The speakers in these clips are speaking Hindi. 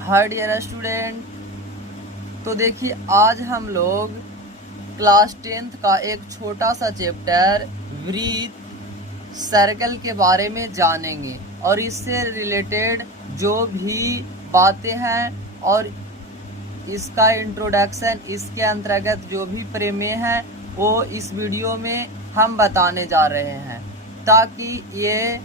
Hi dear student. तो देखिए आज हम लोग क्लास 10th का एक छोटा सा चैप्टर वृत्त सर्कल के बारे में जानेंगे और इससे रिलेटेड जो भी बातें हैं और इसका इंट्रोडक्शन, इसके अंतर्गत जो भी प्रमेय है वो इस वीडियो में हम बताने जा रहे हैं ताकि ये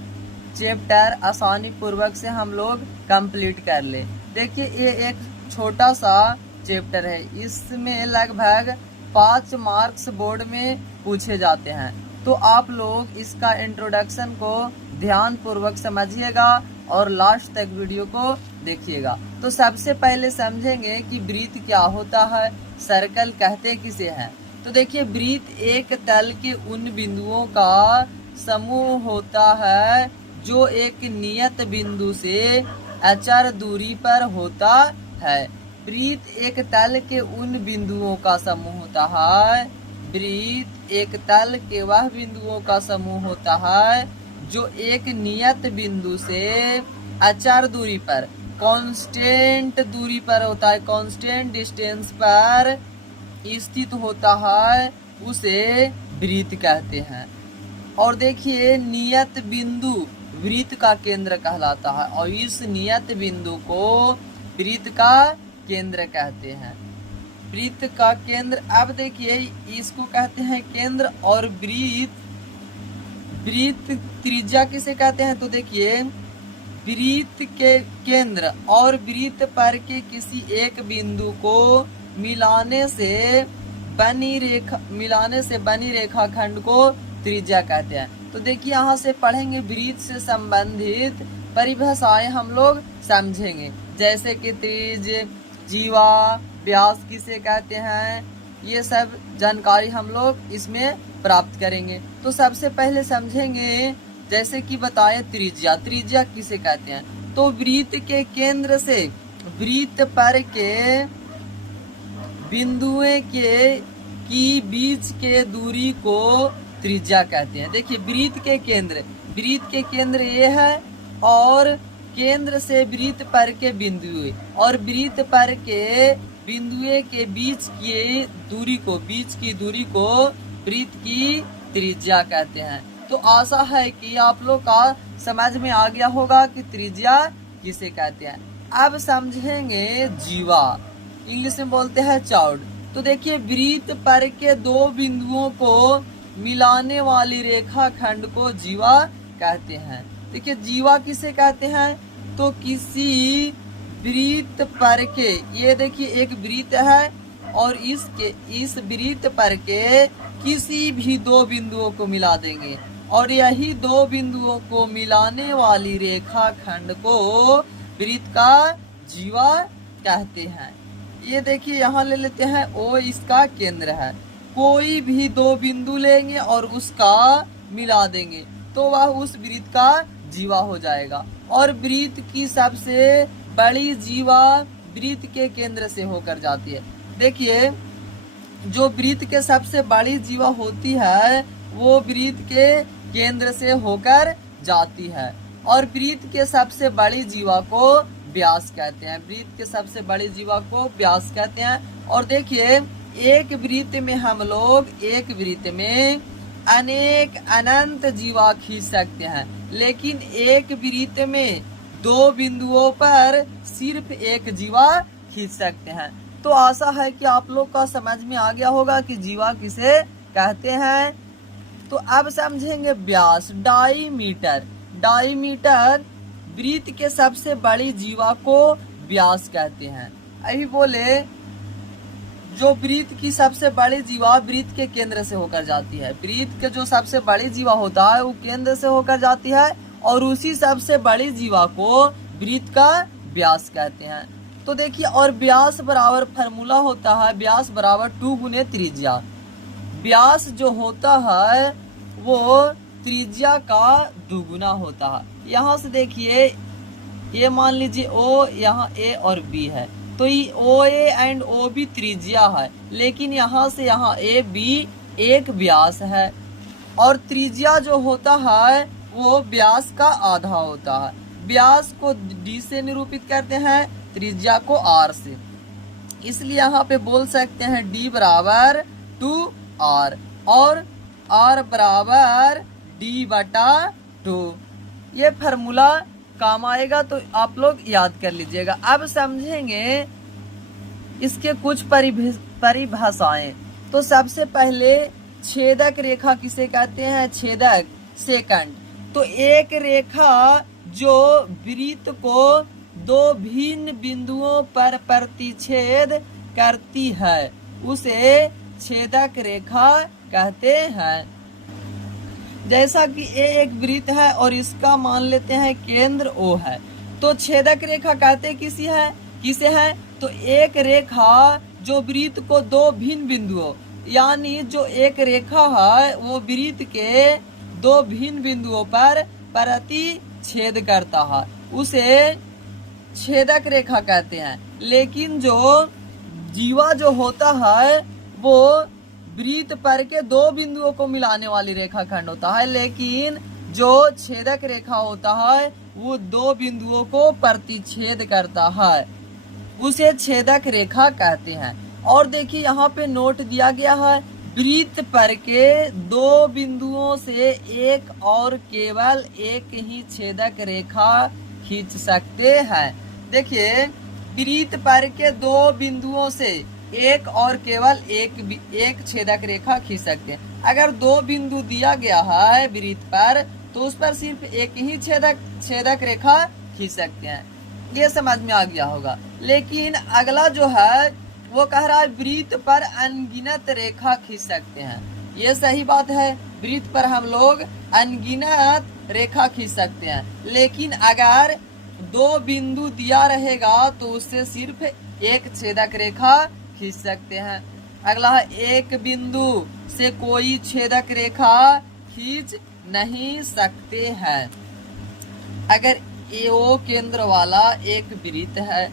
चैप्टर आसानी पूर्वक से हम लोग कंप्लीट कर ले। देखिए ये एक छोटा सा चैप्टर है, इसमें लगभग 5 मार्क्स बोर्ड में पूछे जाते हैं। तो आप लोग इसका इंट्रोडक्शन को ध्यान पूर्वक समझिएगा और लास्ट तक वीडियो को देखिएगा। तो सबसे पहले समझेंगे कि वृत्त क्या होता है, सर्कल कहते किसे हैं। तो देखिए वृत्त एक तल के उन बिंदुओं का समूह होता है जो एक नियत बिंदु से अचर दूरी पर होता है। वृत्त एक तल के उन बिंदुओं का समूह होता है। वृत्त एक तल के वह बिंदुओं का समूह होता है जो एक नियत बिंदु से अचर दूरी पर, कांस्टेंट दूरी पर होता है, कांस्टेंट डिस्टेंस पर स्थित होता है, उसे वृत्त कहते हैं। और देखिए नियत बिंदु वृत्त का केंद्र कहलाता है और इस नियत बिंदु को वृत्त का केंद्र कहते हैं। वृत्त का केंद्र, अब देखिए इसको कहते हैं केंद्र। और वृत्त त्रिज्या किसे कहते हैं। तो देखिए वृत्त के केंद्र और वृत्त पर के किसी एक बिंदु को मिलाने से बनी रेखाखंड को त्रिज्या कहते हैं। तो देखिए यहाँ से पढ़ेंगे वृत्त से संबंधित परिभाषाएं हम लोग समझेंगे, जैसे कि त्रिज्या, जीवा, व्यास किसे कहते हैं, ये सब जानकारी हम लोग इसमें प्राप्त करेंगे। तो सबसे पहले समझेंगे, जैसे कि बताएं त्रिज्या। त्रिज्या किसे कहते हैं। तो वृत्त के केंद्र से वृत्त पर के बिंदुओं की बीच के दूरी को त्रिज्या कहते हैं। देखिए वृत्त के केंद्र ये है और केंद्र से वृत्त पर के बिंदु और वृत्त पर के बिंदुओं के बीच की दूरी को वृत्त की त्रिज्या कहते हैं। तो आशा है कि आप लोग का समझ में आ गया होगा कि त्रिज्या किसे कहते हैं। अब समझेंगे जीवा, इंग्लिश में बोलते हैं चौड़। तो देखिए वृत्त पर के दो बिंदुओं को मिलाने वाली रेखा खंड को जीवा कहते हैं। देखिए जीवा किसे कहते हैं। तो किसी वृत्त पर के, ये देखिए एक वृत्त है और इस वृत्त पर के किसी भी दो बिंदुओं को मिला देंगे और यही दो बिंदुओं को मिलाने वाली रेखा खंड को वृत्त का जीवा कहते हैं। ये देखिए यहाँ ले लेते हैं ओ, इसका केंद्र है। कोई भी दो बिंदु लेंगे और उसका मिला देंगे तो वह उस वृत्त का जीवा हो जाएगा। और वृत्त की सबसे बड़ी जीवा वृत्त के केंद्र से होकर जाती है। देखिए जो वृत्त के सबसे बड़ी जीवा होती है वो वृत्त के केंद्र से होकर जाती है और वृत्त के सबसे बड़ी जीवा को व्यास कहते हैं। वृत्त के सबसे बड़ी जीवा को व्यास कहते हैं। और देखिए एक वृत्त में हम लोग एक वृत्त में अनंत जीवा खींच सकते हैं, लेकिन एक वृत्त में दो बिंदुओं पर सिर्फ एक जीवा खींच सकते हैं। तो आशा है कि आप लोग का समझ में आ गया होगा कि जीवा किसे कहते हैं। तो अब समझेंगे व्यास, डाईमीटर वृत्त के सबसे बड़ी जीवा को व्यास कहते हैं। अभी बोले जो वृत्त की सबसे बड़ी जीवा वृत्त के केंद्र से होकर जाती है। वृत्त के जो सबसे बड़ी जीवा होता है वो केंद्र से होकर जाती है और उसी सबसे बड़ी जीवा को वृत्त का व्यास कहते हैं। तो देखिए और व्यास बराबर फॉर्मूला होता है, व्यास बराबर 2 गुने त्रिज्या। व्यास जो होता है वो त्रिज्या का दुगुना होता है। यहाँ से देखिए ये मान लीजिए ओ, यहाँ ए और बी है तो ये ओ ए एंड ओ बी त्रिज्या है, लेकिन यहाँ से यहाँ ए बी एक व्यास है और त्रिज्या जो होता है वो व्यास का आधा होता है। व्यास को डी से निरूपित करते हैं, त्रिज्या को r से, इसलिए यहाँ पे बोल सकते हैं d बराबर 2r और r बराबर d/2। ये फार्मूला काम आएगा तो आप लोग याद कर लीजिएगा। अब समझेंगे इसके कुछ परिभाषाएं। तो सबसे पहले छेदक रेखा किसे कहते हैं? छेदक सेकंड। तो एक रेखा जो वृत्त को दो भिन्न बिंदुओं पर प्रतिच्छेद करती है उसे छेदक रेखा कहते हैं। जैसा कि ए एक वृत्त है और इसका मान लेते हैं केंद्र O है, तो छेदक रेखा कहते किसे है? तो एक रेखा जो वृत्त को दो भिन्न बिंदुओं, यानी जो एक रेखा है वो वृत्त के दो भिन्न बिंदुओं पर प्रतिच्छेद करता है उसे छेदक रेखा कहते हैं। लेकिन जो जीवा जो होता है वो वृत्त पर के दो बिंदुओं को मिलाने वाली रेखा खंड होता है, लेकिन जो छेदक रेखा होता है वो दो बिंदुओं को प्रतिच्छेद करता है, उसे छेदक रेखा कहते हैं। और देखिए यहाँ पे नोट दिया गया है, वृत्त पर के दो बिंदुओं से एक और केवल एक ही छेदक रेखा खींच सकते हैं। देखिए वृत्त पर के दो बिंदुओं से एक और केवल एक छेदक रेखा खींच सकते हैं। अगर दो बिंदु दिया गया है वृत्त पर तो उस पर सिर्फ एक ही छेदक रेखा खींच सकते हैं। ये समझ में आ गया होगा। लेकिन अगला जो है वो कह रहा है वृत्त पर अनगिनत रेखा खींच सकते हैं। ये सही बात है, वृत्त पर हम लोग अनगिनत रेखा खींच सकते हैं, लेकिन अगर दो बिंदु दिया रहेगा तो उससे सिर्फ एक छेदक रेखा खींच सकते हैं। अगला है एक बिंदु से कोई छेदक रेखा खींच नहीं सकते हैं। अगर AO केंद्र वाला एक वृत्त है,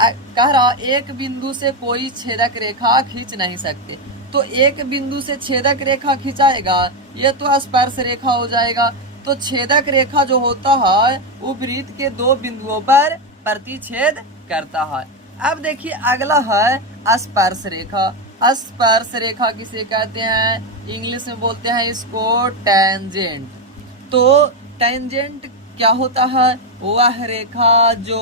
कह रहा एक बिंदु से कोई छेदक रेखा खींच नहीं सकते, तो एक बिंदु से छेदक रेखा खिंचाएगा ये तो स्पर्श रेखा हो जाएगा। तो छेदक रेखा जो होता है वो वृत्त के दो बिंदुओं पर प्रतिच्छेद करता है। अब देखिए अगला है स्पर्श रेखा। स्पर्श रेखा किसे कहते हैं? इंग्लिश में बोलते हैं इसको टेंजेंट। तो टेंजेंट क्या होता है? वह रेखा जो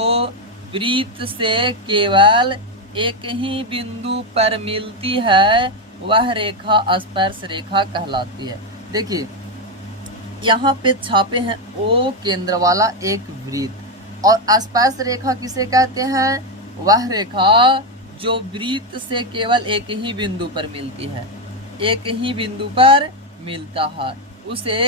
वृत्त से केवल एक ही बिंदु पर मिलती है वह रेखा स्पर्श रेखा कहलाती है। देखिए यहाँ पे छापे हैं O केंद्र वाला एक वृत्त, और स्पर्श रेखा किसे कहते हैं? वह रेखा जो वृत्त से केवल एक ही बिंदु पर मिलती है, एक ही बिंदु पर मिलता है, उसे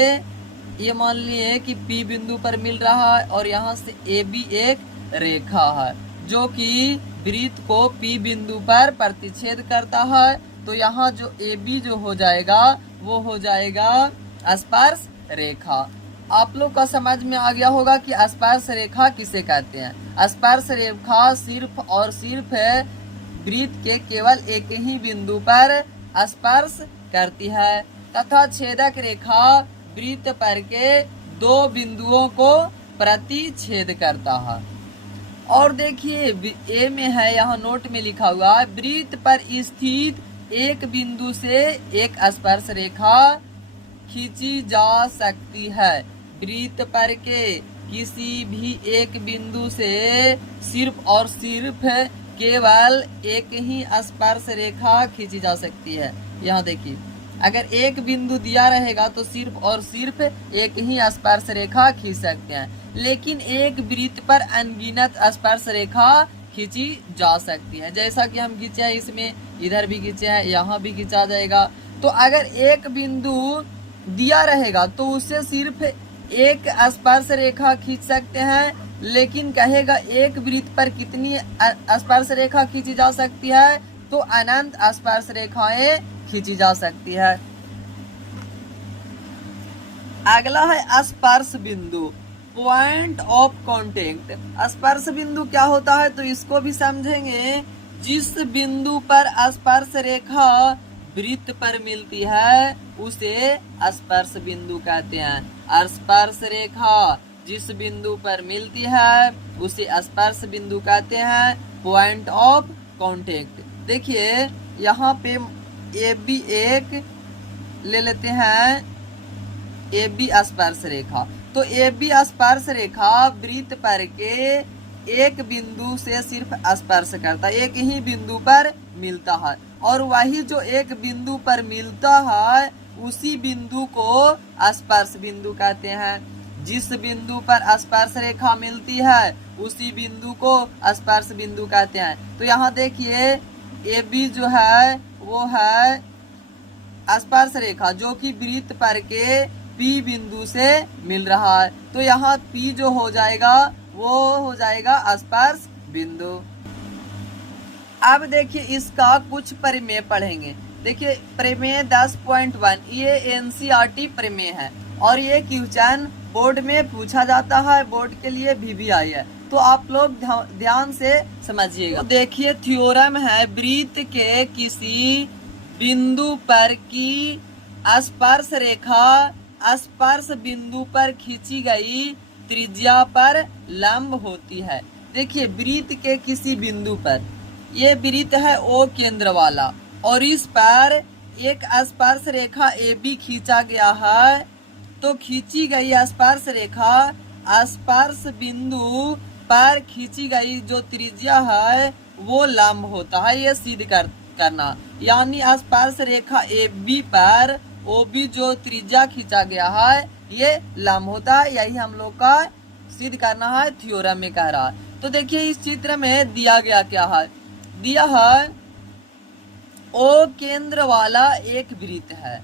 ये मान लिए कि P बिंदु पर मिल रहा है और यहाँ से AB एक रेखा है जो कि वृत्त को P बिंदु पर प्रतिच्छेद करता है। तो यहाँ जो AB जो हो जाएगा वो हो जाएगा स्पर्श रेखा। आप लोग का समझ में आ गया होगा कि स्पर्श रेखा किसे कहते हैं। स्पर्श रेखा सिर्फ और सिर्फ वृत्त के केवल एक ही बिंदु पर स्पर्श करती है तथा छेदक रेखा वृत्त पर के दो बिंदुओं को प्रतिच्छेद करता है। और देखिए ए में है, यहाँ नोट में लिखा हुआ है वृत्त पर स्थित एक बिंदु से एक स्पर्श रेखा खींची जा सकती है। वृत्त पर के किसी भी एक बिंदु से सिर्फ और सिर्फ केवल एक ही स्पर्श रेखा खींची जा सकती है। यहाँ देखिए अगर एक बिंदु दिया रहेगा तो सिर्फ और सिर्फ एक ही स्पर्श रेखा खींच सकते हैं, लेकिन एक वृत्त पर अनगिनत स्पर्श रेखा खींची जा सकती है। जैसा कि हम खींचे हैं, इसमें इधर भी खींचे हैं, यहाँ भी खींचा जाएगा। तो अगर एक बिंदु दिया रहेगा तो उससे सिर्फ एक स्पर्श रेखा खींच सकते हैं, लेकिन कहेगा एक वृत्त पर कितनी स्पर्श रेखा खींची जा सकती है, तो अनंत स्पर्श रेखाएं खींची जा सकती है। अगला है स्पर्श बिंदु, पॉइंट ऑफ कांटेक्ट। स्पर्श बिंदु क्या होता है तो इसको भी समझेंगे। जिस बिंदु पर स्पर्श रेखा वृत्त पर मिलती है उसे स्पर्श बिंदु कहते हैं। स्पर्श रेखा जिस बिंदु पर मिलती है उसे स्पर्श बिंदु कहते हैं, पॉइंट ऑफ कांटेक्ट। देखिए यहाँ पे ए बी एक ले लेते हैं, ए बी स्पर्श रेखा। तो ए बी स्पर्श रेखा वृत्त पर के एक बिंदु से सिर्फ स्पर्श करता है, एक ही बिंदु पर मिलता है, और वही जो एक बिंदु पर मिलता है उसी बिंदु को स्पर्श बिंदु कहते हैं। जिस बिंदु पर स्पर्श रेखा मिलती है उसी बिंदु को स्पर्श बिंदु कहते हैं। तो यहाँ देखिए ए बी जो है वो है स्पर्श रेखा जो कि वृत्त पर के P बिंदु से मिल रहा है। तो यहाँ P जो हो जाएगा वो हो जाएगा स्पर्श बिंदु। अब देखिए इसका कुछ प्रमेय पढ़ेंगे। देखिए प्रमेय 10.1 ये NCERT प्रमेय है और ये क्वेश्चन बोर्ड में पूछा जाता है, बोर्ड के लिए भी आई है, तो आप लोग ध्यान से समझिएगा। तो देखिए थ्योरम है, वृत्त के किसी बिंदु पर की स्पर्श रेखा स्पर्श बिंदु पर खींची गई त्रिज्या पर लंब होती है। देखिए वृत्त के किसी बिंदु पर, ये वृत्त है O केंद्र वाला और इस पर एक स्पर्श रेखा AB खींचा गया है। तो खींची गई स्पर्श रेखा स्पर्श बिंदु पर खींची गई जो त्रिज्या है वो लंब होता है, ये सिद्ध करना। यानी स्पर्श रेखा AB पर OB जो त्रिज्या खींचा गया है ये लंब होता है, यही हम लोग का सिद्ध करना है, थ्योरम में कह रहा है। तो देखिए इस चित्र में दिया गया क्या है, दिया है O केंद्र वाला एक वृत्त है,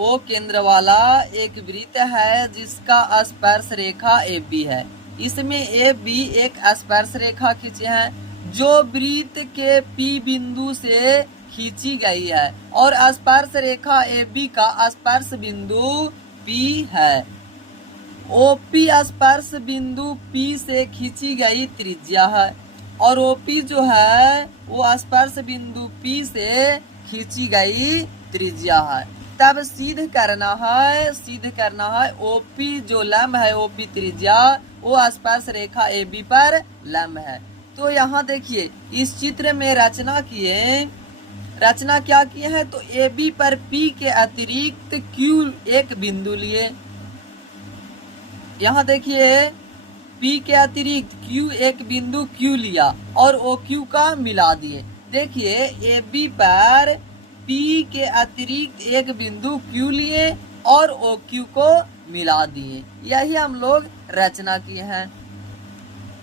O केंद्र वाला एक वृत्त है जिसका स्पर्श रेखा AB है। इसमें AB एक स्पर्श रेखा खींचे हैं जो वृत्त के P बिंदु से खींची गई है और स्पर्श रेखा AB का स्पर्श बिंदु P है। OP स्पर्श बिंदु P से खींची गई त्रिज्या है और OP जो है वो स्पर्श बिंदु P से खींची गई त्रिज्या है। तब सिद्ध करना है OP जो लंब है OP त्रिज्या वो स्पर्श रेखा AB पर लंब है। तो यहाँ देखिए इस चित्र में रचना क्या किए हैं, तो AB पर P के अतिरिक्त Q एक बिंदु लिए। यहाँ देखिए P के अतिरिक्त Q एक बिंदु Q लिया और OQ का मिला दिए। देखिए AB पर P के अतिरिक्त एक बिंदु Q लिए और OQ को मिला दिए, यही हम लोग रचना किए हैं।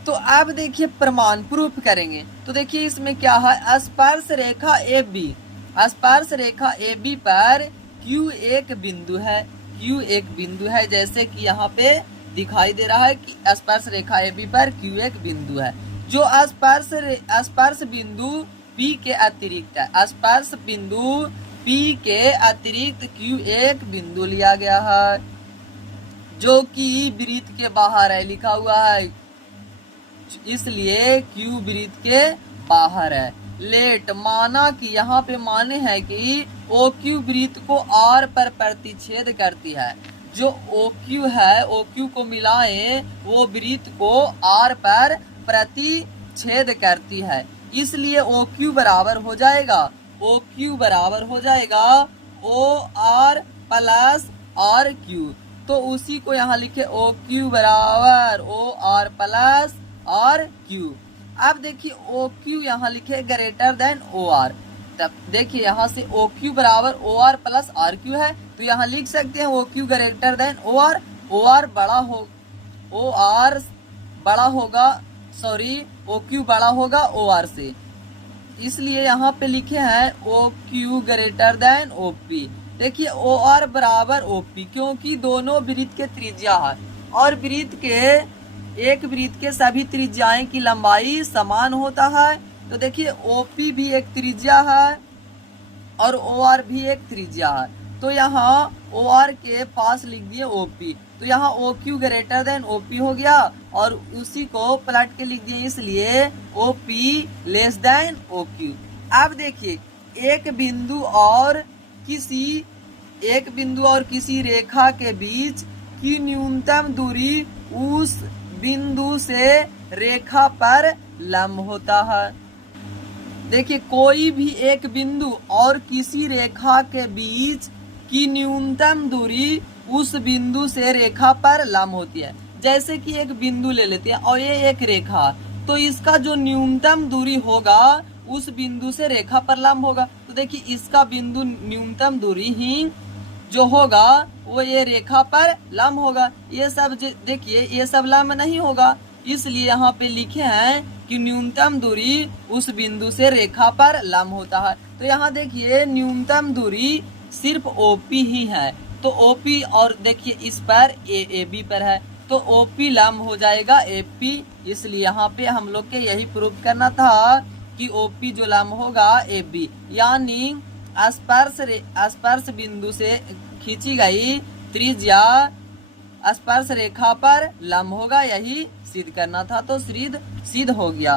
तो अब देखिए प्रमाण प्रूफ करेंगे। तो देखिए इसमें क्या है, स्पर्श रेखा AB पर Q एक बिंदु है, जैसे कि यहाँ पे दिखाई दे रहा है कि स्पर्श रेखा AB पर Q एक बिंदु है जो स्पर्श बिंदु P के अतिरिक्त है। स्पर्श बिंदु P के अतिरिक्त Q एक बिंदु लिया गया है जो कि वृत्त के बाहर है, लिखा हुआ है, इसलिए Q वृत्त के बाहर है। लेट माना कि यहाँ पे माने है कि OQ वृत्त को R पर प्रतिच्छेद करती है। जो OQ है OQ को मिलाएं वो वृत्त को R पर प्रतिच्छेद करती है, इसलिए OQ बराबर हो जाएगा OR प्लस RQ। तो उसी को यहाँ लिखे OQ बराबर OR प्लस RQ। अब देखिए OQ यहाँ लिखे ग्रेटर देन OR। तब देखिए यहाँ से OQ बराबर OR प्लस RQ है, तो यहाँ लिख सकते हैं OQ greater than OR। OR OQ बड़ा होगा OR से, इसलिए यहाँ पे लिखे हैं OQ ग्रेटर देन OP। देखिए OR बराबर OP क्योंकि दोनों वृत्त के त्रिज्या है और एक वृत्त के सभी त्रिज्याएं की लंबाई समान होता है। तो देखिए OP भी एक त्रिज्या है और OR भी एक त्रिज्या है, तो यहाँ OR के पास लिख दिए OP, तो यहाँ OQ ग्रेटर देन OP हो गया और उसी को पलट के लिख दिए, इसलिए OP लेस देन OQ। अब देखिए एक बिंदु और किसी रेखा के बीच की न्यूनतम दूरी उस बिंदु से रेखा पर लंब होता है। देखिए कोई भी एक बिंदु और किसी रेखा के बीच की न्यूनतम दूरी उस बिंदु से रेखा पर लंब होती है। जैसे कि एक बिंदु ले लेते हैं और ये एक रेखा, तो इसका जो न्यूनतम दूरी होगा उस बिंदु से रेखा पर लंब होगा। तो देखिए इसका बिंदु न्यूनतम दूरी ही जो होगा वो ये रेखा पर लंब होगा। ये सब देखिए ये सब लंब नहीं होगा, इसलिए यहाँ पे लिखे हैं कि न्यूनतम दूरी उस बिंदु से रेखा पर लंब होता है। तो यहाँ देखिए न्यूनतम दूरी सिर्फ ओपी ही है, तो ओपी और देखिए इस पर ए बी पर है, तो ओपी लंब हो जाएगा एपी। इसलिए यहाँ पे हम लोग के यही प्रूफ करना था कि ओपी जो लंब होगा ए बी, यानी स्पर्श बिंदु से खींची गई त्रिज्या स्पर्श रेखा पर लंब होगा, यही सिद्ध करना था, तो सिद्ध हो गया।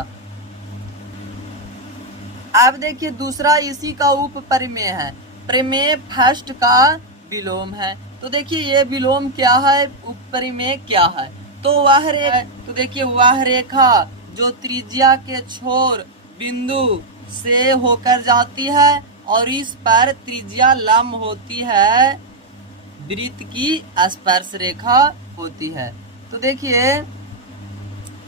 अब देखिए दूसरा इसी का उप परिमेय है, परिमेय फर्स्ट का विलोम है। तो देखिए ये विलोम क्या है, उप परिमेय क्या है, तो वह रेखा, तो देखिए वह रेखा जो त्रिज्या के छोर बिंदु से होकर जाती है और इस पर त्रिज्या लंब होती है, वृत्त की स्पर्श रेखा होती है। तो देखिए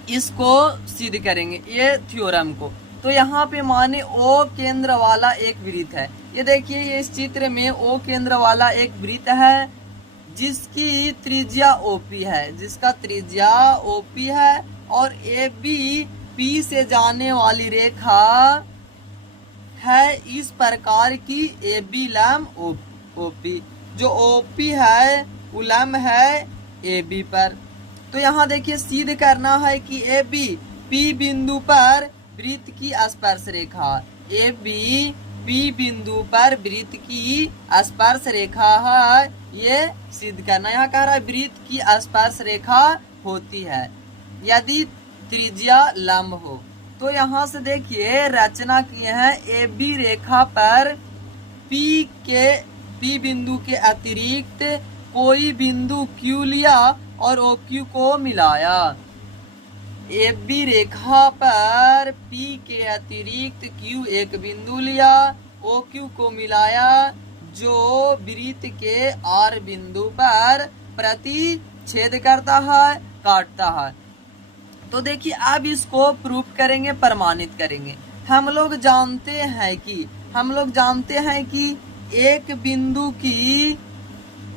इसको सिद्ध करेंगे ये थ्योरम को। तो यहाँ पे माने ओ केंद्र वाला एक वृत्त है, ये देखिए ये इस चित्र में ओ केंद्र वाला एक वृत्त है जिसकी त्रिज्या ओपी है, जिसका त्रिज्या ओपी है और ए बी पी से जाने वाली रेखा है इस प्रकार की ए बी लंब ओपी, जो ओपी है वो लंब है ए बी पर। तो यहाँ देखिए सिद्ध करना है कि ए बी पी बिंदु पर वृत्त की स्पर्श रेखा, ए बी पी बिंदु पर वृत्त की स्पर्श रेखा है, ये सिद्ध करना। यहाँ कह रहा है वृत्त की स्पर्श रेखा होती है यदि त्रिज्या लंब हो। तो यहाँ से देखिए रचना किए हैं, ए बी रेखा पर पी बिंदु के अतिरिक्त कोई बिंदु क्यू लिया और ओ क्यू को मिलाया। ए बी रेखा पर पी के अतिरिक्त क्यू एक बिंदु लिया, ओ क्यू को मिलाया, जो वृत्त के आर बिंदु पर प्रतिच्छेद करता है, काटता है। तो देखिए अब इसको प्रूफ करेंगे, प्रमाणित करेंगे। हम लोग जानते हैं कि एक बिंदु की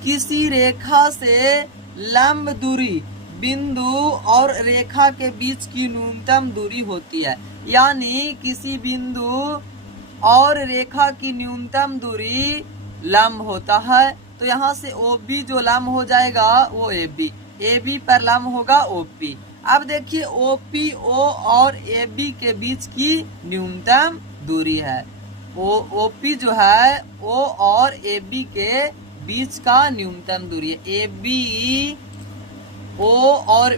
किसी रेखा से लंब दूरी बिंदु और रेखा के बीच की न्यूनतम दूरी होती है, यानी किसी बिंदु और रेखा की न्यूनतम दूरी लंब होता है। तो यहाँ से OB जो लंब हो जाएगा वो AB पर लंब होगा OP। अब देखिए OPO और AB के बीच की न्यूनतम दूरी है, OP जो है O और AB के बीच का न्यूनतम दूरी है, AB O और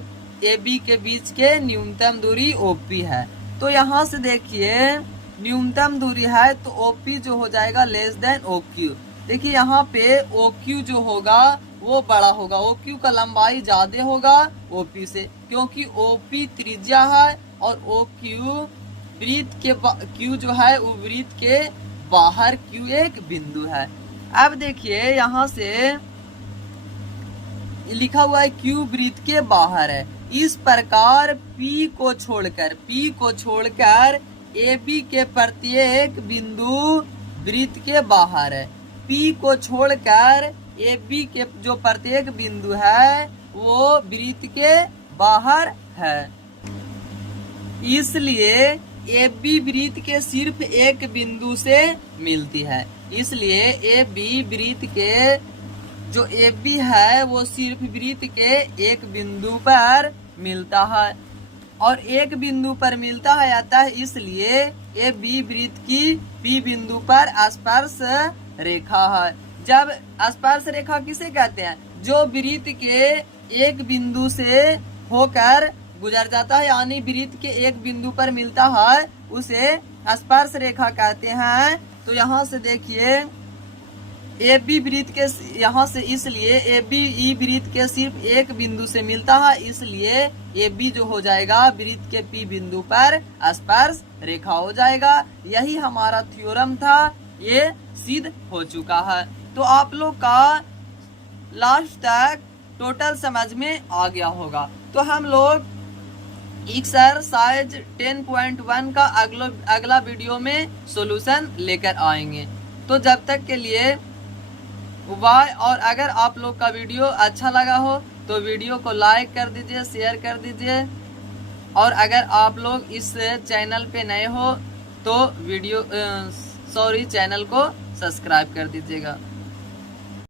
AB के बीच के न्यूनतम दूरी OP है। तो यहाँ से देखिए न्यूनतम दूरी है तो OP जो हो जाएगा लेस देन OQ। देखिए यहाँ पे OQ जो होगा वो बड़ा होगा, OQ का लंबाई ज्यादा होगा OP से, क्योंकि OP त्रिज्या है और OQ वृत्त के Q जो है वो वृत्त के बाहर Q एक बिंदु है। अब देखिए यहाँ से लिखा हुआ है Q वृत्त के बाहर है, इस प्रकार P को छोड़कर AB के प्रत्येक बिंदु वृत्त के बाहर है, P को छोड़कर AB के जो प्रत्येक बिंदु है वो वृत्त के बाहर है। इसलिए AB वृत्त के सिर्फ एक बिंदु से मिलती है, इसलिए AB वृत्त के जो AB है वो सिर्फ वृत्त के एक बिंदु पर मिलता है और एक बिंदु पर मिलता है, अतः इसलिए AB वृत्त की P बिंदु पर स्पर्श रेखा है। जब स्पर्श रेखा किसे कहते हैं, जो वृत्त के एक बिंदु से होकर गुजर जाता है, यानी वृत्त के एक बिंदु पर मिलता है, उसे स्पर्श रेखा कहते हैं। तो यहाँ से देखिए ए बी वृत्त के यहाँ से, इसलिए ए बी ई वृत्त के सिर्फ एक बिंदु से मिलता है, इसलिए ए बी जो हो जाएगा वृत्त के पी बिंदु पर स्पर्श रेखा हो जाएगा। यही हमारा थ्योरम था, ये सिद्ध हो चुका है। तो आप लोग का लास्ट तक टोटल समझ में आ गया होगा। तो हम लोग एक्सरसाइज 10.1 का अगला वीडियो में सॉल्यूशन लेकर आएंगे। तो जब तक के लिए बाय। और अगर आप लोग का वीडियो अच्छा लगा हो तो वीडियो को लाइक कर दीजिए, शेयर कर दीजिए। और अगर आप लोग इस चैनल पे नए हो तो चैनल को सब्सक्राइब कर दीजिएगा।